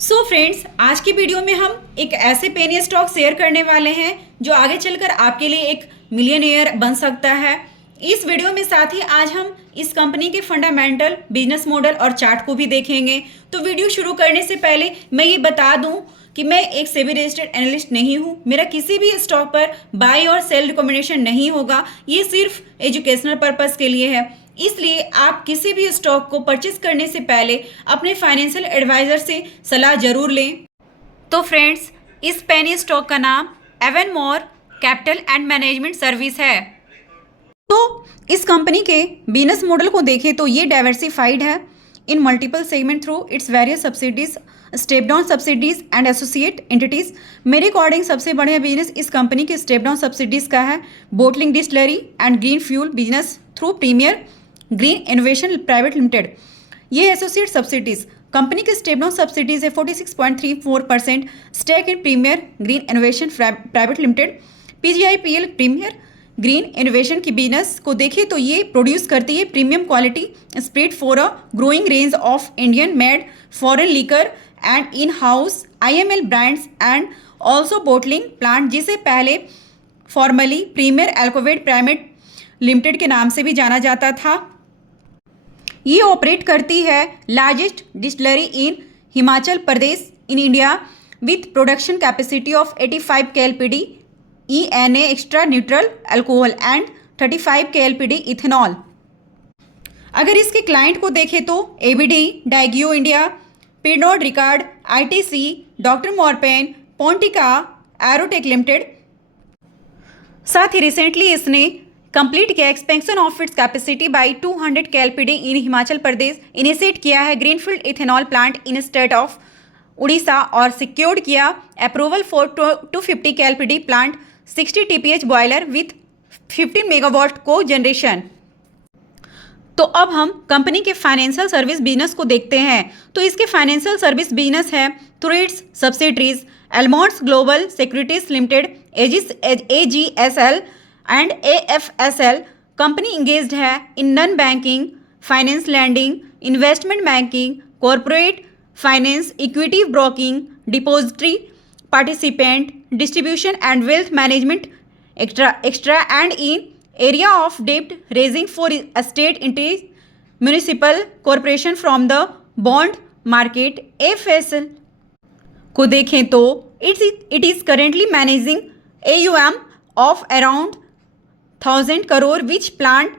So friends, आज की video में हम एक ऐसे पेनी स्टॉक शेयर करने वाले हैं जो आगे चलकर आपके लिए एक मिलियनेयर बन सकता है। इस वीडियो में साथ ही आज हम इस कंपनी के फंडामेंटल, बिजनेस मॉडल और चार्ट को भी देखेंगे। तो वीडियो शुरू करने से पहले मैं ये बता दूं कि मैं एक सेबी रजिस्टर्ड एनालिस्ट नहीं हूँ। मेरा किसी भी स्टॉक पर बाय और सेल रिकमेंडेशन नहीं होगा। ये सिर्फ एजुकेशनल पर्पस के लिए है। इसलिए आप किसी भी स्टॉक को परचेज करने से पहले अपने फाइनेंशियल एडवाइजर से सलाह जरूर लें। तो फ्रेंड्स, इस पेनी स्टॉक का नाम एवनमोर कैपिटल एंड मैनेजमेंट सर्विस है। तो इस कंपनी के बिजनेस मॉडल को देखें तो ये डाइवर्सिफाइड है इन multiple segment through its various subsidies, step down subsidies and associate entities. मेरे अकॉर्डिंग सबसे बढ़िया बिजनेस इस कंपनी के स्टेप डाउन सब्सिडीज का है bottling distillery and green fuel business through Premier Green Innovation Private Limited. ये associate subsidies company के step down subsidies है 46.34% stake in Premier Green Innovation Private Limited. PGIPL Premier Green Innovation की business को देखें तो ये प्रोड्यूस करती है premium quality spirit for a growing range of Indian made foreign liquor and in house IML brands and also bottling plant, जिसे पहले formally premiere अल्कोवेट private limited के नाम से भी जाना जाता था। ये ऑपरेट करती है largest distillery in Himachal Pradesh in India with production capacity of 85 KLPD ENA extra neutral alcohol and 35 KLPD ethanol. अगर इसके क्लाइंट को देखें तो ABD, Diageo India, Pernod Ricard, ITC, doctor Morepen, Pontika, Aerotech limited. साथ ही रिसेंटली इसने कंप्लीट किया expansion of its capacity by 200 KLPD in Himachal Pradesh, initiate किया है greenfield ethanol plant in state of Orissa और सिक्योर्ड किया approval for 250 KLPD plant 60 TPH boiler with 15 megawatt को generation. तो अब हम कंपनी के फाइनेंशियल सर्विस बिजनेस को देखते हैं। तो इसके फाइनेंशियल सर्विस बिजनेस है through its subsidiaries Almondz Global Securities Limited, AGSL and AFSL। कंपनी इंगेज्ड है in non banking finance, lending, investment banking, corporate finance, equity broking, depository participant, distribution and wealth management extra and in area of डेब्ट raising for state entities, municipal corporation from the bond market. AFSL को देखें तो it is currently managing AUM of around 1000 crore which planned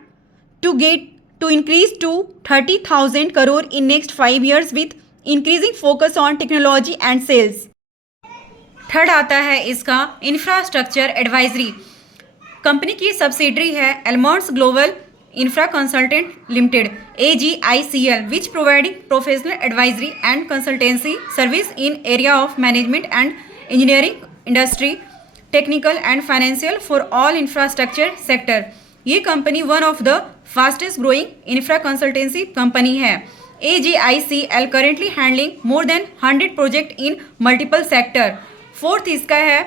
to increase to 30,000 crore in next 5 years with increasing focus on technology and sales। Third आता है इसका infrastructure advisory. Company की subsidiary है Almondz Global Infra Consultant Limited, AGICL, which providing professional advisory and consultancy service in area of management and engineering industry, technical and financial for all infrastructure sector. ये company one of the fastest growing infra consultancy company है। AGICL currently handling more than 100 project in multiple sector. Fourth इसका है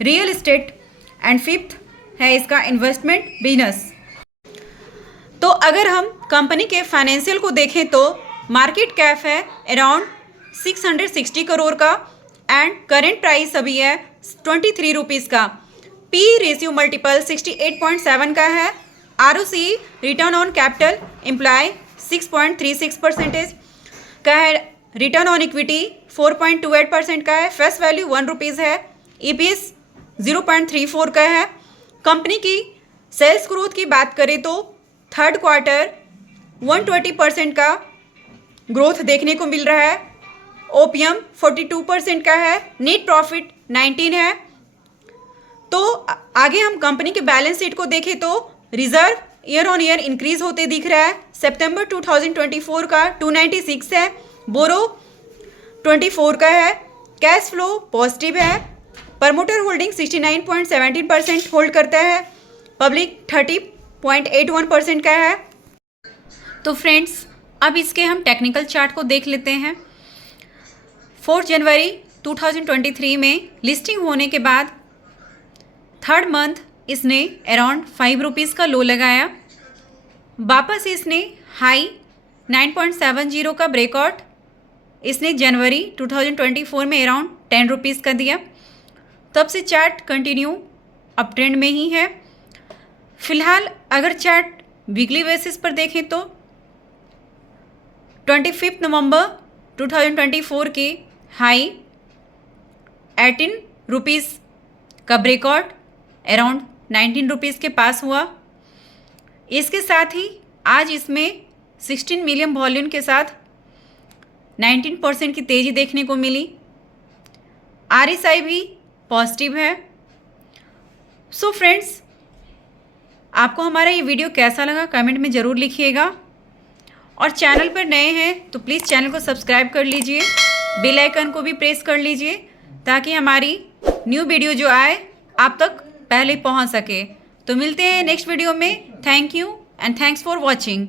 real estate and fifth है इसका investment business. तो अगर हम company के फाइनेंशियल को देखें तो मार्केट कैप है अराउंड 660 करोड़ का एंड करेंट प्राइस अभी है 23 रुपीज़ का। P रेशियो मल्टीपल 68.7 का है। ROC return on capital employ 6.36% का है। रिटर्न ऑन इक्विटी 4.28% का है। फेस वैल्यू 1 रुपीज़ है। EPS 0.34 का है। कंपनी की सेल्स ग्रोथ की बात करें तो थर्ड क्वार्टर 120% का ग्रोथ देखने को मिल रहा है। OPM 42% का है। नेट प्रॉफिट 19 है। तो आगे हम कंपनी के बैलेंस शीट को देखें तो reserve year on year increase होते दिख रहा है। सितंबर 2024 का 296 है। बोरो 24 का है। कैश फ्लो पॉजिटिव है। प्रमोटर होल्डिंग 69.17% होल्ड करता है। पब्लिक 30.81% का है। तो फ्रेंड्स, अब इसके हम टेक्निकल चार्ट को देख लेते हैं। 4 जनवरी 2023 में लिस्टिंग होने के बाद थर्ड मंथ इसने अराउंड 5 रुपीज़ का लो लगाया। वापस इसने हाई 9.70 का ब्रेकआउट इसने जनवरी 2024 में अराउंड 10 रुपीज़ का दिया। तब से चार्ट कंटिन्यू अप ट्रेंड में ही है। फिलहाल अगर चार्ट वीकली बेसिस पर देखें तो 25 नवंबर 2024 के हाई 18 रुपीज़ का ब्रेकआउट अराउंड 19 रुपीज़ के पास हुआ। इसके साथ ही आज इसमें 16 मिलियन वॉल्यूम के साथ 19% की तेज़ी देखने को मिली। RSI भी पॉजिटिव है। सो फ्रेंड्स, आपको हमारा ये वीडियो कैसा लगा कमेंट में ज़रूर लिखिएगा, और चैनल पर नए हैं तो प्लीज़ चैनल को सब्सक्राइब कर लीजिए, बेल आइकन को भी प्रेस कर लीजिए ताकि हमारी न्यू वीडियो जो आए आप तक पहले पहुंच सके। तो मिलते हैं नेक्स्ट वीडियो में। Thank you and thanks for watching.